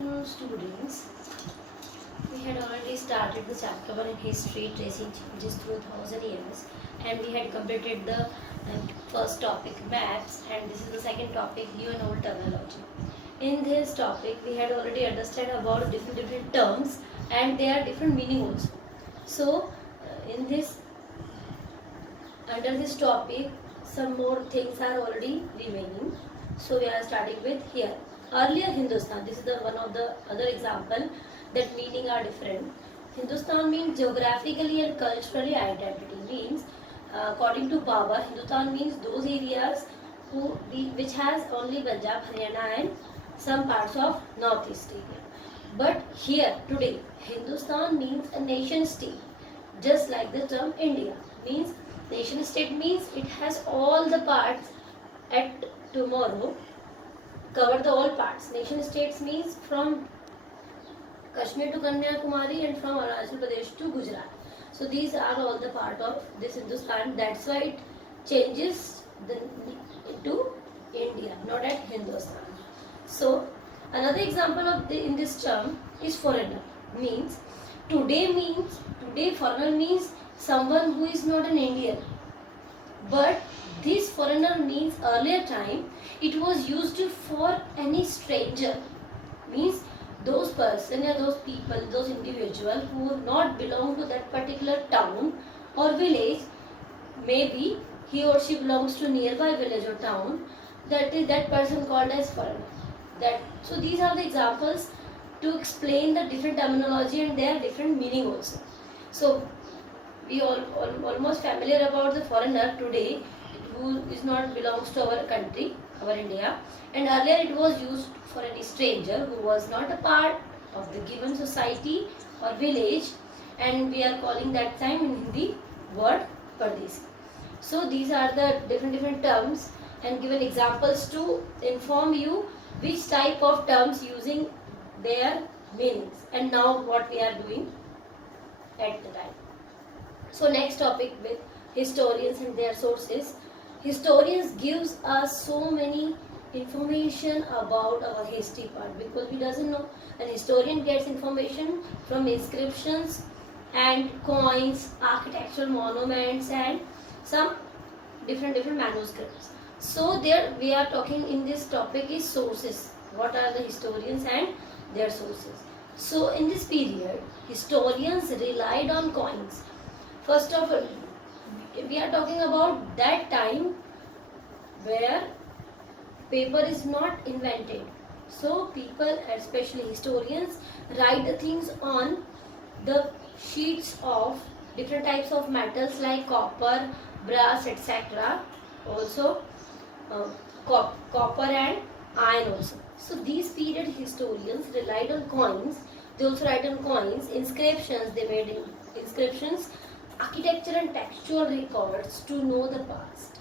Students, we had already started the chapter 1 in history, tracing changes through 1000 years, and we had completed the first topic, maps, and this is the second topic, new and old terminology. In this topic, we had already understood about different terms and their different meaning also. So, in this under this topic, some more things are already remaining. So we are starting with here. Earlier Hindustan, this is the one of the other example that meaning are different. Hindustan means geographically and culturally identity. Means according to Babar, Hindustan means those areas which has only Punjab, Haryana and some parts of Northeast area. But here today, Hindustan means a nation state, just like the term India means nation state means it has all the parts at tomorrow, cover the all parts. Nation states means from Kashmir to Kanyakumari and from Arunachal Pradesh to Gujarat. So these are all the part of this Hindustan. That's why it changes into India, not at Hindustan. So another example of in this term is foreigner. Means today foreigner means someone who is not an Indian. But this foreigner means earlier time it was used for any stranger. Means those person or those people, those individual who not belong to that particular town or village, maybe he or she belongs to nearby village or town, that is that person called as foreigner. So these are the examples to explain the different terminology and their different meaning also. So we all almost familiar about the foreigner today who is not belongs to our country, our India, and earlier it was used for any stranger who was not a part of the given society or village, and we are calling that time in Hindi word Pardesi. So these are the different terms and given examples to inform you which type of terms using their meanings, and now what we are doing at the time. So next topic with historians and their sources. Historians gives us so many information about our history part because we doesn't know. An historian gets information from inscriptions and coins, architectural monuments and some different manuscripts. So there we are talking in this topic is sources. What are the historians and their sources? So in this period, historians relied on coins. First of all, we are talking about that time where paper is not invented. So people, especially historians, write the things on the sheets of different types of metals like copper, brass, etc. Also copper and iron also. So these period historians relied on coins. They also write on coins, inscriptions. They made inscriptions, architecture and textual records to know the past.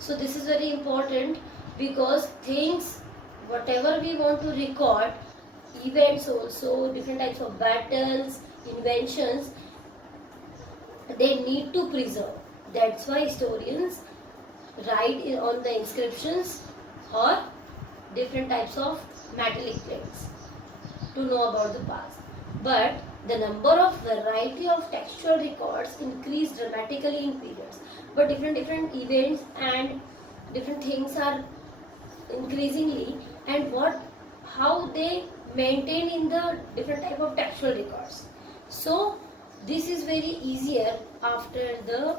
So this is very important because things, whatever we want to record, events also, different types of battles, inventions, they need to preserve. That's why historians write on the inscriptions or different types of metallic plates to know about the past. But the number of variety of textual records increased dramatically in periods. But different events and different things are increasingly, and how they maintain in the different type of textual records. So this is very easier after the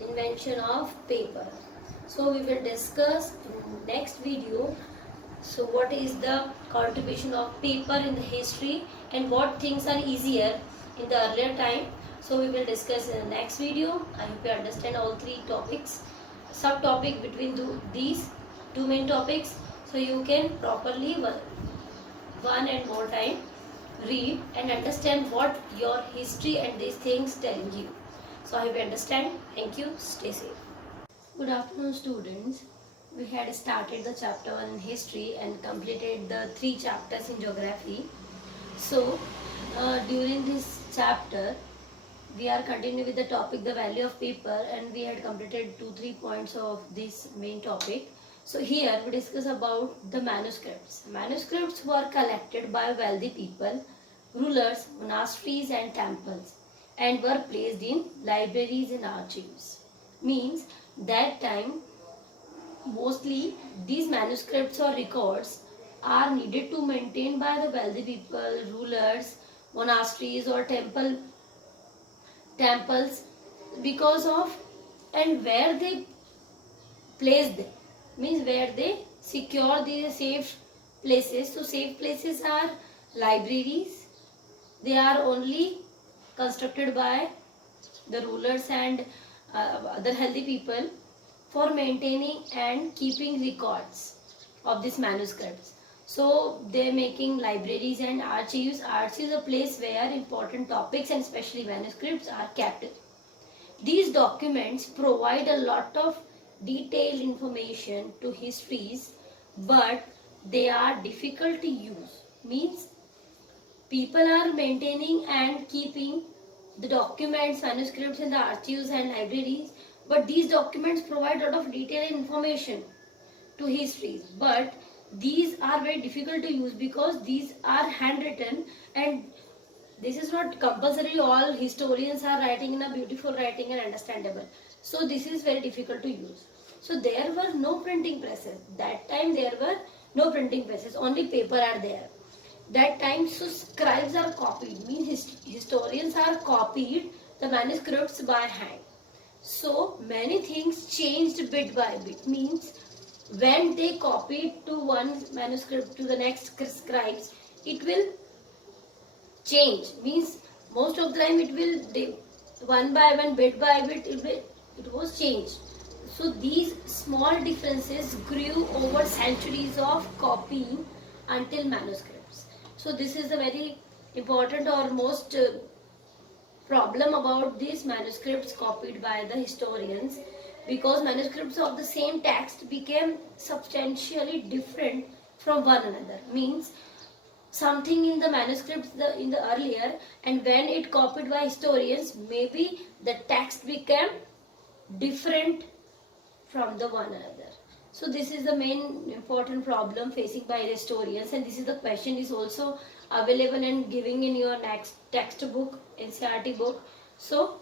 invention of paper. So we will discuss in next video. So what is the contribution of paper in the history and what things are easier in the earlier time. So we will discuss in the next video. I hope you understand all three topics, subtopic between these two main topics, so you can properly one and more time read and understand what your history and these things telling you. So I hope you understand. Thank you. Stay safe. Good afternoon, students. We had started the chapter 1 in history and completed the 3 chapters in geography. So during this chapter we are continuing with the topic the value of paper, and we had completed 2-3 points of this main topic. So here we discuss about the manuscripts. Manuscripts were collected by wealthy people, rulers, monasteries and temples, and were placed in libraries and archives. Means that time mostly these manuscripts or records are needed to maintain by the wealthy people, rulers, monasteries or temples, because of and where they place them, means where they secure these safe places. So safe places are libraries. They are only constructed by the rulers and other healthy people for maintaining and keeping records of these manuscripts. So they're making libraries and archives. Archives is a place where important topics and especially manuscripts are kept. These documents provide a lot of detailed information to histories, but they are difficult to use. Means people are maintaining and keeping the documents, manuscripts in the archives and libraries, but these documents provide a lot of detailed information to histories, but these are very difficult to use because these are handwritten, and this is not compulsory all historians are writing in a beautiful writing and understandable. So this is very difficult to use. So there were no printing presses. That time there were no printing presses, only paper are there. That time, so scribes are copied, means historians are copied the manuscripts by hand. So many things changed bit by bit, means when they copied to one manuscript to the next scribes, it will change, means most of the time it will one by one, bit by bit, it was changed. So these small differences grew over centuries of copying until manuscripts. So this is a very important or most problem about these manuscripts copied by the historians, because manuscripts of the same text became substantially different from one another. Means something in the manuscripts in the earlier, and when it copied by historians, maybe the text became different from the one another. So this is the main important problem facing by historians, and this is the question is also available and giving in your next textbook, NCERT book. So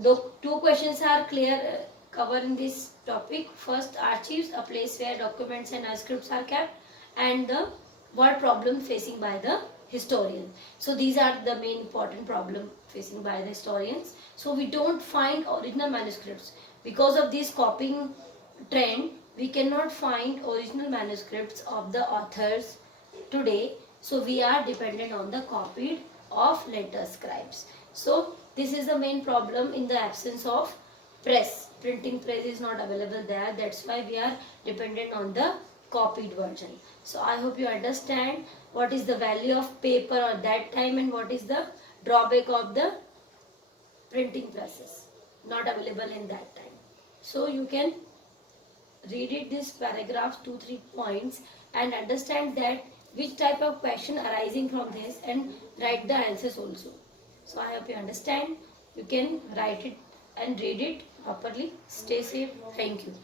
the two questions are clear covered in this topic. First, archives, a place where documents and manuscripts are kept, and the what problem facing by the historian. So these are the main important problem facing by the historians. So we don't find original manuscripts because of this copying trend. We cannot find original manuscripts of the authors today. So we are dependent on the copied of later scribes. So this is the main problem in the absence of press. Printing press is not available there. That's why we are dependent on the copied version. So I hope you understand what is the value of paper at that time and what is the drawback of the printing presses not available in that time. So you can read it this paragraphs 2-3 points and understand that which type of question arising from this and write the answers also. So I hope you understand. You can write it and read it properly. Stay safe. Thank you.